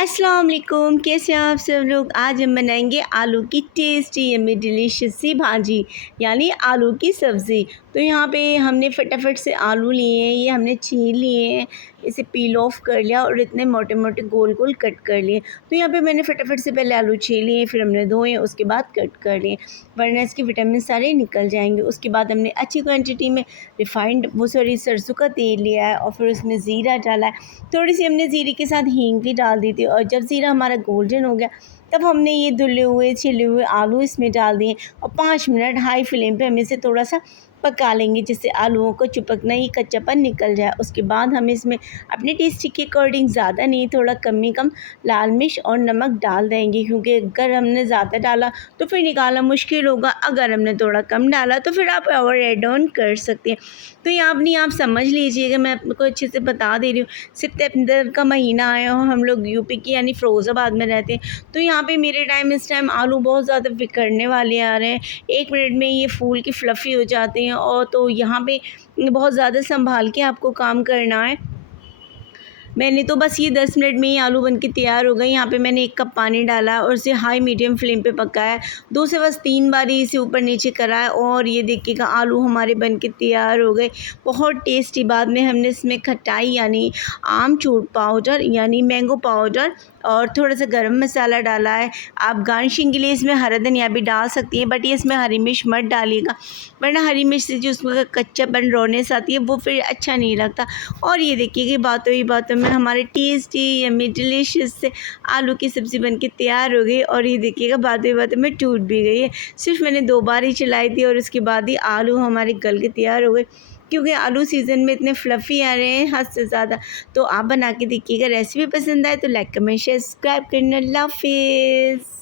अस्सलाम वालेकुम, कैसे हैं आप सब लोग। आज हम बनाएंगे आलू की टेस्टी यम्मी डिलीशियस सी भाजी यानी आलू की सब्ज़ी। तो यहाँ पे हमने फटाफट से आलू लिए हैं, ये हमने छील लिए हैं, इसे पील ऑफ कर लिया और इतने मोटे मोटे गोल गोल कट कर लिए। तो यहाँ पे मैंने फटाफट से पहले आलू छील लिए, फिर हमने धोए, उसके बाद कट कर लिए वरना इसके विटामिन सारे निकल जाएंगे। उसके बाद हमने अच्छी क्वान्टिटी में सरसों का तेल लिया है और फिर उसमें ज़ीरा डाला है। थोड़ी सी हमने ज़ीरे के साथ हींग भी डाल दी थी और जब ज़ीरा हमारा गोल्डन हो गया तब हमने ये धुले हुए छिले हुए आलू इसमें डाल दिए और 5 मिनट हाई फ्लेम पे हम इसे थोड़ा सा पका लेंगे जिससे आलूओं को चिपकना ही कच्चापन निकल जाए। उसके बाद हम इसमें अपने टेस्ट के अकॉर्डिंग ज़्यादा नहीं, थोड़ा कम ही कम लाल मिर्च और नमक डाल देंगे, क्योंकि अगर हमने ज़्यादा डाला तो फिर निकालना मुश्किल होगा। अगर हमने थोड़ा कम डाला तो फिर आप और एड ऑन कर सकते हैं। तो यहाँ अपनी आप समझ लीजिएगा, मैं आपको अच्छे से बता दे रही हूँ। सितंबर का महीना आया हो, हम लोग यूपी की यानी फ़िरोज़ाबाद में रहते हैं, तो यहाँ पे मेरे इस टाइम आलू बहुत ज़्यादा बिखरने वाले आ रहे हैं। 1 मिनट में ये फूल के फ्लफ़ी हो जाते हैं और तो यहाँ पे बहुत ज़्यादा संभाल के आपको काम करना है। मैंने तो बस ये 10 मिनट में ही आलू बन के तैयार हो गए। यहाँ पे मैंने 1 कप पानी डाला और इसे हाई मीडियम फ्लेम पे पकाया। 2 से बस 3 बार ही इसे ऊपर नीचे करा है और ये देखिएगा आलू हमारे बन के तैयार हो गए, बहुत टेस्टी। बाद में हमने इसमें खटाई यानी आमचूर पाउडर यानी मैंगो पाउडर और थोड़ा सा गरम मसाला डाला है। आप गार्निशिंग के लिए इसमें हरा धनिया भी डाल सकती हैं, बट ये इसमें हरी मिर्च मत डालिएगा वरना हरी मिर्च से जो उसमें कच्चापन रौनेस आती है वो फिर अच्छा नहीं लगता। और ये देखिए कि बातों ही बातों में हमारे टेस्टी यम्मी डिलीशियस से आलू की सब्ज़ी बन के तैयार हो गई। और ये देखिएगा बातों ही बातों में टूट भी गई है। सिर्फ मैंने 2 बार ही चलाई थी और उसके बाद ही आलू हमारे गल के तैयार हो गए, क्योंकि आलू सीज़न में इतने फ्लफ़ी आ रहे हैं हद से ज़्यादा। तो आप बना के देखिएगा। रेसिपी पसंद आए तो लाइक कमेंट शेयर सब्सक्राइब करना। अल्लाह हाफ़िज़।